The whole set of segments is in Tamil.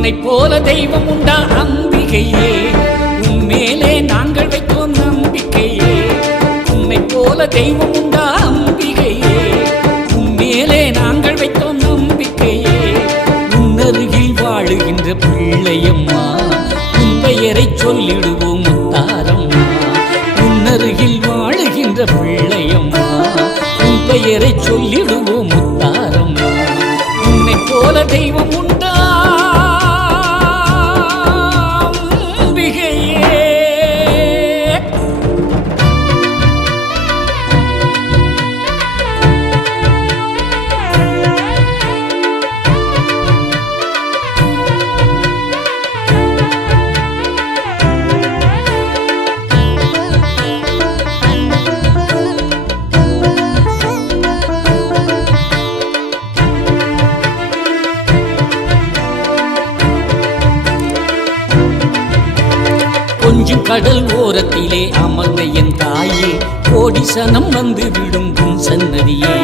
உன்னை போல தெய்வம் உண்டா அம்பிகையே, உன்மேலே நாங்கள் வைத்தோம் நம்பிக்கையே. உன்னை போல தெய்வம் உண்டா அம்பிகையே, உன்மேலே நாங்கள் வைத்தோம் நம்பிக்கையே. உன்னருகில் வாழுகின்ற பிள்ளையம்மா, உன் பெயரை சொல்லிடுவோம் முத்தாரம்மா. உன்னருகில் வாழுகின்ற பிள்ளையம்மா, உன் பெயரை சொல்லிடுவோம் முத்தாரம்மா. உன்னை போல தெய்வம் உண்டா அம்பிகையே. கொஞ்சம் கடல் ஓரத்திலே அமர்ந்த என் தாயே, கோடி சனம் வந்து விடும் உன் சன்னதியே.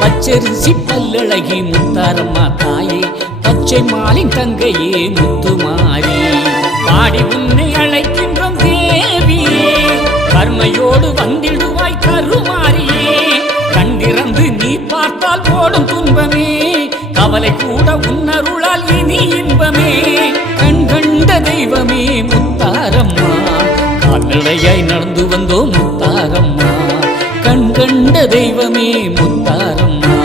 பச்சரிசி பல்லழகி முத்தாரம்மா தாயே, பச்சை மாலின் தங்கையே முத்துமாரி. பாடி உன்னை அழைக்கின்றோம் தேவியே, கருணையோடு வந்திடுவாய் கருமாரியே. கண்டிறந்து நீ பார்த்தால் போடும் துன்பமே, கவலை கூட உன்னருளால் இனி இன்பமே. கண் கண்ட தெய்வமே முத்தாரம்மா, கால்நடையாய் நடந்து வந்தோம் முத்தாரம்மா. கண் கண்ட தெய்வமே முத்தாரம்மா,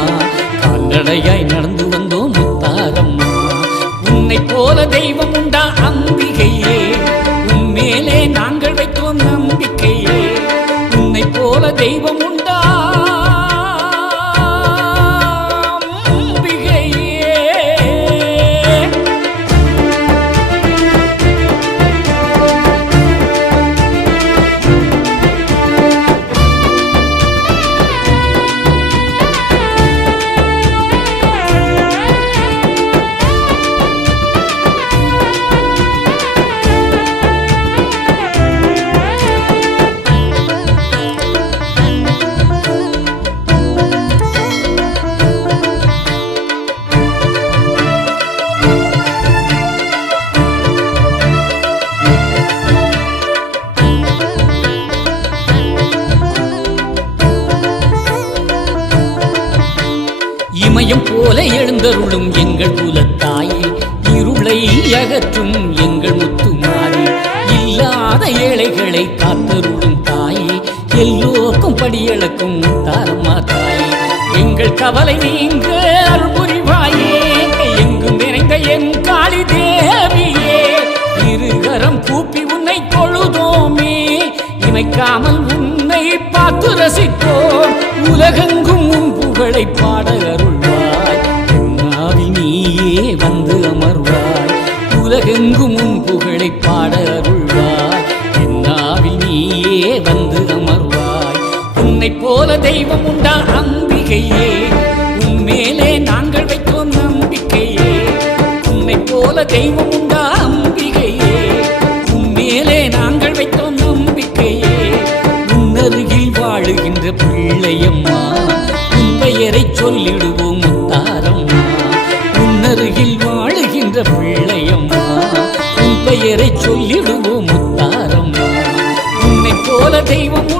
கால்நடையாய் நடந்து வந்தோம் முத்தாரம்மா. உன்னை போல தெய்வம் உண்டா அம்பிகையே, உன்மேலே நாங்கள் வைத்தோம் நம்பிக்கையே. உன்னை போல தெய்வம் உண்டா இமயம் போல எழுந்தருளும் எங்கள் குலத்தாயே, இருளை அகற்றும் எங்கள் முத்துமாரி. இல்லாத ஏழைகளை காத்தருளும் தாயே, எல்லோருக்கும் படியளக்கும் முத்தாரம்மா தாயே. எங்கள் கவலை நீங்க அருள் புரிவாயே, எங்கும் நிறைந்த என் காளி தேவியே. இருகரம் கூப்பி உன்னை தொழுதோமே, இமைக்காமல் உன்னை பார்த்து ரசித்தோம். உலகெங்கும் உன் புகழை பாட அருள்வாய், என்னாவில் நீயே வந்து அமர்வாய். உலகெங்கும் உன் புகழை பாட அருள்வாய், என்னாவில் நீயே வந்து அமர்வாய். உன்னை போல தெய்வம் உண்டா அம்பிகையே, உன்மேலே நாங்கள் வைத்தோம் நம்பிக்கையே. உன்னை போல தெய்வம் உண்டா அம்பிகையே, உன்மேலே நாங்கள் வைத்தோம் நம்பிக்கையே. உன்னருகில் வாழுகின்ற பிள்ளையம்மா, உன் பெயரை சொல்லிடுவோம் முத்தாரம்மா. உன்னருகில் வாழுகின்ற பிள்ளையம்மா, உன் பெயரை சொல்லிடுவோம் முத்தாரம்மா. உன்னை போல தெய்வம்